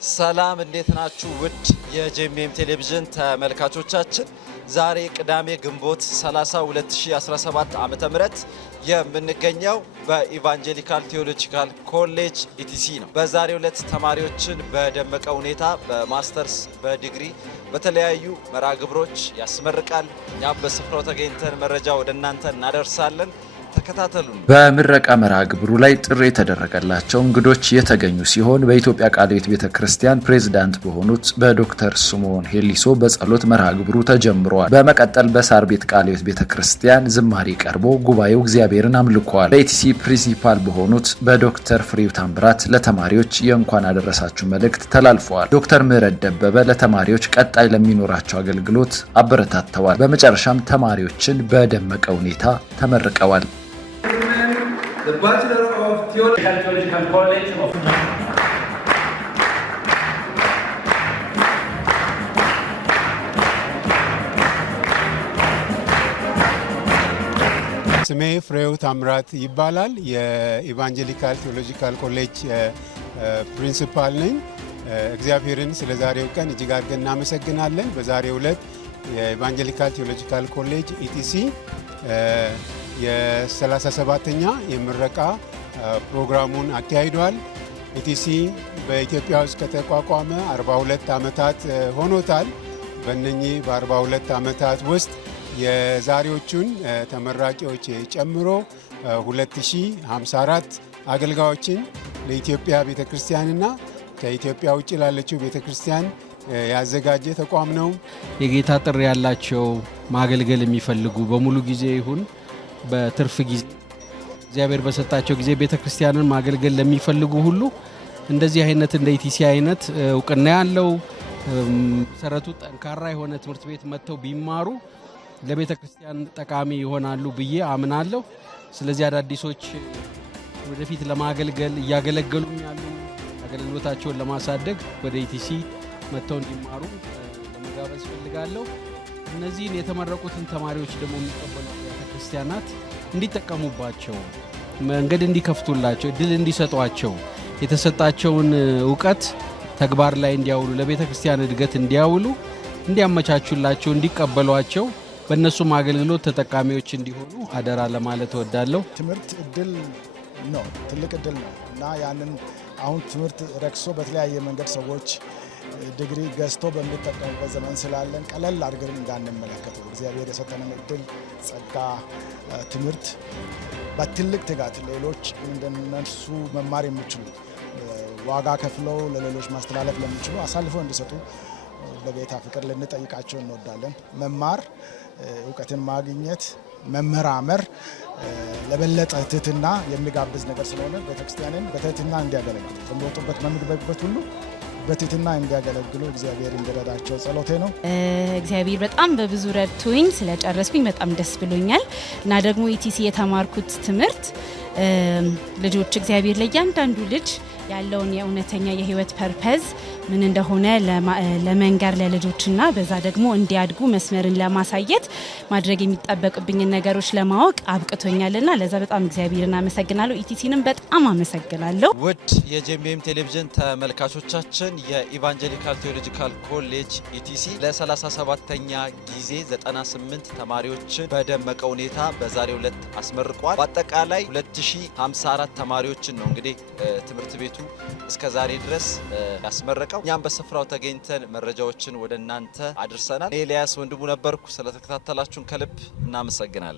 ሰላም እንዴት ናችሁ? ውድ የጄኤምኤም ቴሌቪዥን ተመልካቾቻችን ዛሬ ቅዳሜ ግንቦት 30 2017 ዓመተ ምህረት የምንገኘው በኢቫንጀሊካል ቴዎሎጂካል ኮሌጅ ኢቲሲ ነው። በዛሬው ዕለት ተማሪዎችን በደመቀ ሁኔታ በማስተርስ በዲግሪ በተለያዩ መርሃ ግብሮች ያስመርቃል። እኛም በስፍራው ተገኝተን መረጃ ወደ እናንተ እናደርሳለን። ተከታተሉ። በምረቃ መርሃ ግብሩ ላይ ጥሪ የተደረገላቸው እንግዶች የተገኙ ሲሆን በኢትዮጵያ ቃለ ሕይወት ቤተክርስቲያን ፕሬዝዳንት በሆኑት በዶክተር ስምዖን ሄሊሶ በጸሎት መርሃ ግብሩ ተጀምሯል። በመቀጠል በሳር ቤት ቃለ ሕይወት ቤተክርስቲያን ዝማሬ ቀርቦ ጉባኤው እግዚአብሔርን አምልኳል። በኢቲሲ ፕሪንሲፓል በሆኑት በዶክተር ፍሬው ታምራት ለተማሪዎች የእንኳን አደረሳችሁ መልእክት ተላልፈዋል። ዶክተር ምህረት ደበበ ለተማሪዎች ቀጣይ ለሚኖራቸው አገልግሎት አበረታተዋል። በመጨረሻም ተማሪዎችን በደመቀ ሁኔታ ተመርቀዋል። The Bachelor of Theological College of ስሜ ፍሬው ታምራት ይባላል። የኢቫንጀሊካል ቴዎሎጂካል ኮሌጅ ፕሪንሲፓል ነኝ። እግዚአብሔርን ስለ ዛሬው ቀን እጅግ አድርገን እናመሰግናለን። በዛሬው ዕለት የኢቫንጀሊካል ቴዎሎጂካል ኮሌጅ ኢቲሲ የ37ኛ የምረቃ ፕሮግራሙን አካሂዷል። ኢቲሲ በኢትዮጵያ ውስጥ ከተቋቋመ 42 ዓመታት ሆኖታል። በእነኚህ በ42 ዓመታት ውስጥ የዛሬዎቹን ተመራቂዎች ጨምሮ 2054 አገልጋዮችን ለኢትዮጵያ ቤተክርስቲያንና ከኢትዮጵያ ውጭ ላለችው ቤተክርስቲያን ያዘጋጀ ተቋም ነው። የጌታ ጥሪ ያላቸው ማገልገል የሚፈልጉ በሙሉ ጊዜ ይሁን በትርፍ ጊዜ እግዚአብሔር በሰጣቸው ጊዜ ቤተክርስቲያንን ማገልገል ለሚፈልጉ ሁሉ እንደዚህ አይነት እንደ ኢቲሲ አይነት እውቅና ያለው መሰረቱ ጠንካራ የሆነ ትምህርት ቤት መጥተው ቢማሩ ለቤተክርስቲያን ጠቃሚ ይሆናሉ ብዬ አምናለሁ። ስለዚህ አዳዲሶች ወደፊት ለማገልገል እያገለገሉም ያሉ አገልግሎታቸውን ለማሳደግ ወደ ኢቲሲ መጥተው እንዲማሩ ለመጋበዝ ፈልጋለሁ። እነዚህን የተመረቁትን ተማሪዎች ደግሞ የሚቀበሉ ቤተክርስቲያናት እንዲጠቀሙባቸው፣ መንገድ እንዲከፍቱላቸው፣ እድል እንዲሰጧቸው፣ የተሰጣቸውን ዕውቀት ተግባር ላይ እንዲያውሉ፣ ለቤተክርስቲያን እድገት እንዲያውሉ እንዲያመቻቹላቸው፣ እንዲቀበሏቸው፣ በእነሱም አገልግሎት ተጠቃሚዎች እንዲሆኑ አደራ ለማለት እወዳለሁ። ትምህርት እድል ነው፣ ትልቅ እድል ነው እና ያንን አሁን ትምህርት ረክሶ በተለያየ መንገድ ሰዎች ዲግሪ ገዝቶ በሚጠቀሙበት ዘመን ስላለን ቀለል አድርገን እንዳንመለከተው እግዚአብሔር የሰጠንን እድል፣ ጸጋ፣ ትምህርት በትልቅ ትጋት ሌሎች እንደነሱ መማር የሚችሉ ዋጋ ከፍለው ለሌሎች ማስተላለፍ ለሚችሉ አሳልፈው እንዲሰጡ በጌታ ፍቅር ልንጠይቃቸው እንወዳለን። መማር፣ እውቀትን ማግኘት፣ መመራመር ለበለጠ ትህትና የሚጋብዝ ነገር ስለሆነ ቤተክርስቲያንን በትህትና እንዲያገለግሉ በሚወጡበት በሚገቡበት ሁሉ በትህትና እንዲያገለግሉ እግዚአብሔር እንዲረዳቸው ጸሎቴ ነው። እግዚአብሔር በጣም በብዙ ረድቶኝ ስለጨረስኩኝ በጣም ደስ ብሎኛል እና ደግሞ ኢቲሲ የተማርኩት ትምህርት ልጆች እግዚአብሔር ለእያንዳንዱ ልጅ ያለውን የእውነተኛ የህይወት ፐርፐዝ ምን እንደሆነ ለመንገር ለልጆችና በዛ ደግሞ እንዲያድጉ መስመርን ለማሳየት ማድረግ የሚጠበቅብኝን ነገሮች ለማወቅ አብቅቶኛልና ለዛ በጣም እግዚአብሔርን አመሰግናለሁ። ኢቲሲንም በጣም አመሰግናለሁ። ውድ የጄኤምኤም ቴሌቪዥን ተመልካቾቻችን የኢቫንጀሊካል ቴዎሎጂካል ኮሌጅ ኢቲሲ ለ37ኛ ጊዜ 98 ተማሪዎችን በደመቀ ሁኔታ በዛሬው ዕለት አስመርቋል። በአጠቃላይ 2054 ተማሪዎችን ነው እንግዲህ ትምህርት ቤቱ እስከ ዛሬ ድረስ ያስመረቀው። እኛም በስፍራው ተገኝተን መረጃዎችን ወደ እናንተ አድርሰናል። ኤልያስ ወንድሙ ነበርኩ። ስለተከታተላችሁን ከልብ እናመሰግናለን።